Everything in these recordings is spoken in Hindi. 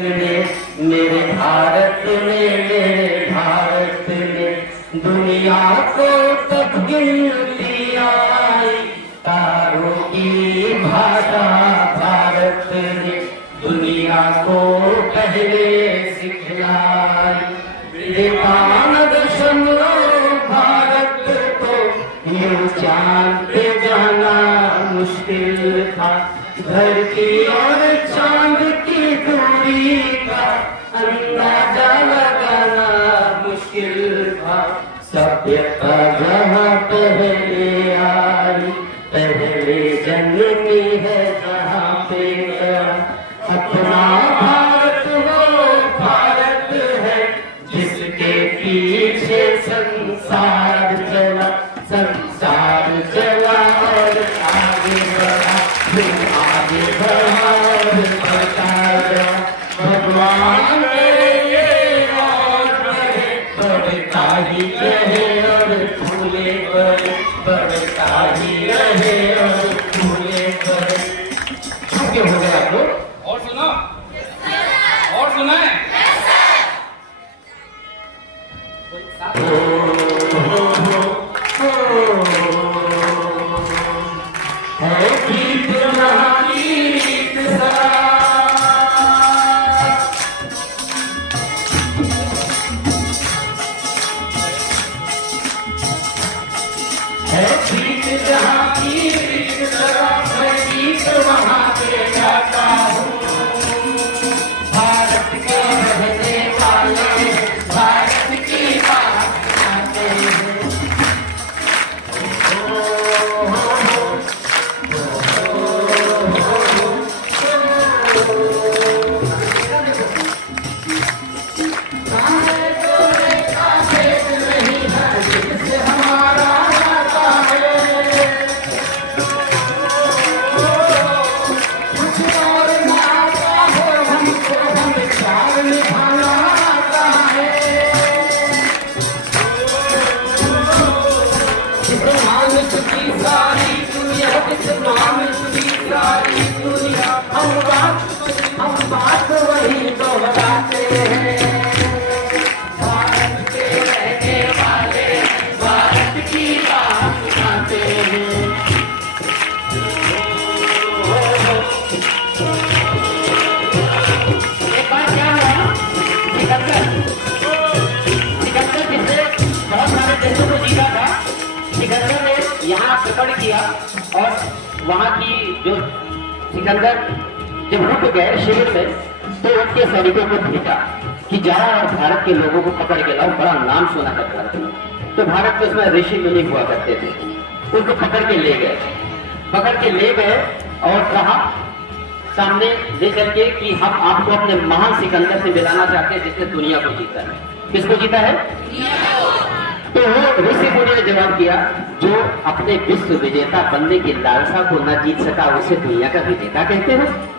मेरे भारत ने दुनिया को तब गिनती आई, तारों की भाषा भारत ने दुनिया को पहले सिखलाई। विवेकानंद समझो भारत को यूं चांद पे जाना मुश्किल था, धरती और चांद की दूरी का अंदाजा लगाना मुश्किल था। सभ्यता जहाँ पहले आई, पहले जन्मी है जहाँ पे अपना भारत वो भारत है, जिसके पीछे संसार चला और आगे बढ़ा, आगे बढ़ा और बढ़ता भगवान ये और बढ़ता ही रहे और फूले बड़े, बढ़ता ही रहे और फूले बड़े। क्यों हो गए आप लोग? और सुनो, और सुना है? हम बात वही दोहराते हैं, भारत के रहने वाले भारत की बात सुनाते हैं। एक बार क्या हुआ, सिकंदर जिसने बहुत सारे देशों को जीता था, सिकंदर ने यहाँ पकड़ किया और वहाँ की जो सिकंदर जब रुक गए शिविर में, तो उनके सैनिकों को भेजा कि जाओ और भारत के लोगों को पकड़ के लाओ, बड़ा नाम सुना था भारत में। तो भारत में उसमें ऋषि मुनि हुआ करते थे, उनको पकड़ के ले गए और कहा सामने ले करके कि हम आपको अपने महान सिकंदर से मिलाना चाहते हैं जिसने दुनिया को जीता है। किसको जीता है? तो ऋषि मुनि ने जवाब दिया, जो अपने विश्व विजेता बनने की लालसा को न जीत सका उसे दुनिया का विजेता कहते हैं।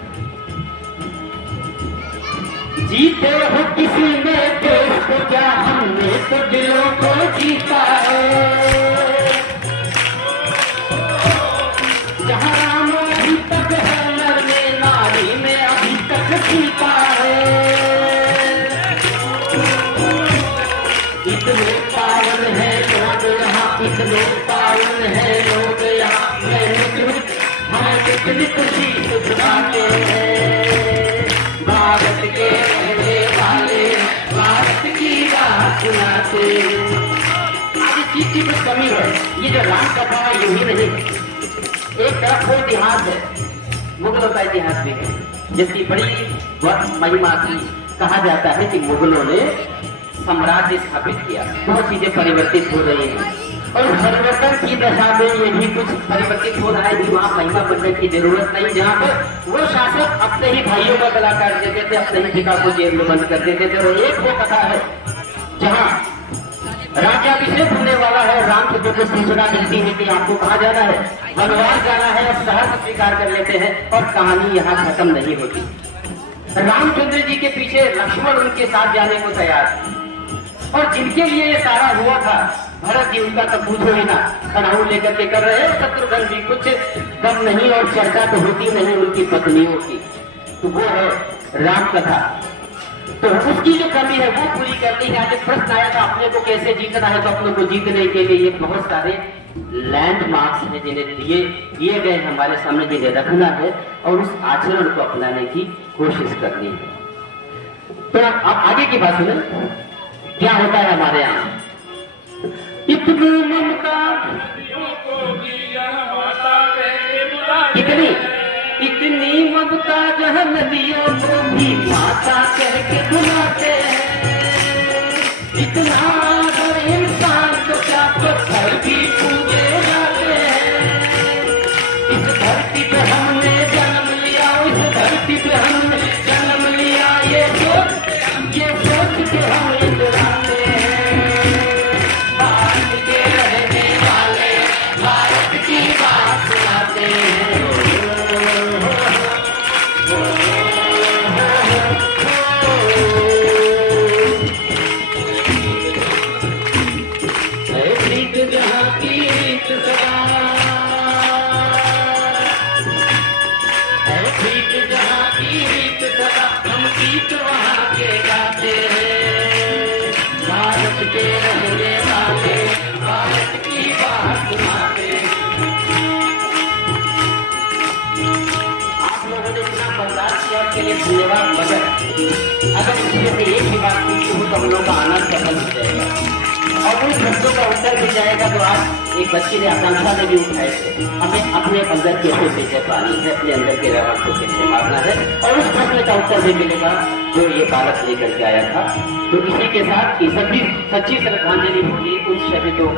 जीते हो किसी ने देश को क्या, हमने तो दिलों को जीता है। जहाँ राम अभी तक है, मरने नारी में अभी तक जीता है। इतने पावन है लोग यहाँ, इतने पावन है लोग यहाँ, हम कितनी खुशी सुनाते हैं। भारत के रहने वाले भारत की बात सुनाते। आज इस चीज की कुछ कमी है, ये जो राम कथा है यूं ही नहीं, एक तरफ वो इतिहास है, मुगलों का इतिहास भी है, जिसकी बड़ी महिमा की कहा जाता है कि मुगलों ने साम्राज्य स्थापित किया, बहुत चीजें परिवर्तित हो रही हैं और परिवर्तन की दशा में ये भी कुछ परिवर्तित हो रहा है कि वहाँ महिमा बनने की जरूरत नहीं, जहाँ पर वो शासक अपने ही भाइयों का गला काट देते थे, अपने ही पिता को जेल में बंद कर देते थे। और एक वो कथा है जहाँ राज्याभिषेक होने वाला है, रामचंद्र को सूचना मिलती है कि आपको कहाँ जाना है, वनवास जाना है, और सहर्ष स्वीकार कर लेते हैं और कहानी यहाँ खत्म नहीं होती। रामचंद्र जी के पीछे लक्ष्मण उनके साथ जाने को तैयार है और जिनके लिए ये सारा हुआ था, भरत जी उनका तो पूछो ही ना, खड़ाऊ लेकर के कर रहे हैं, शत्रुघ्न भी कुछ दम नहीं और चर्चा तो होती नहीं उनकी पत्नियों की। तो वो है राम कथा, तो उसकी जो कमी है वो पूरी करनी है। आज प्रश्न आया था अपने को कैसे जीतना है, तो अपने को जीतने के लिए ये बहुत सारे लैंडमार्क्स हैं जिन्हें दिए गए हमारे सामने, जिन्हें रखना है और उस आचरण को अपनाने की कोशिश करनी है। तो आप आगे की बात सुने, क्या होता है हमारे यहाँ। इतनी ममता, इतनी ममता जहाँ नदियों को भी माता कह के बुलाते हैं। इतना अगर इंसान को क्या पत्थर भी पूजे जाते हैं। इस धरती पे हमने जन्म लिया, इस धरती पे हमने जन्म लिया, ये सोच के हम इतराते हैं। भारत के रहने वाले भारत की बात सुनाते हैं। जहाँ की रीत सदा है, ठीक जहाँ की रीत सदा, हम गीत वहाँ के गाते हैं। भारत के रहने वाले भारत की बात सुनाते हैं। आप लोगों ने इतना बर्दाश्त किया, उसके लिए धन्यवाद। मगर अगर इसमें से एक ही बात पूछी हो तो हम लोग का आनंद सफल हो जाएगा और उन प्रश्नों का उत्तर मिल जाएगा। तो आज एक बच्चे ने आकांक्षा में भी उठाए थे, हमें अपने अंदर कैसे विजय पानी है, अपने अंदर के रावण को कैसे मारना है, और उस प्रश्न का उत्तर भी मिलेगा जो ये बालक लेकर के आया था। तो इसी के साथ ये सभी सच्ची श्रद्धांजलि होगी उन शहीदों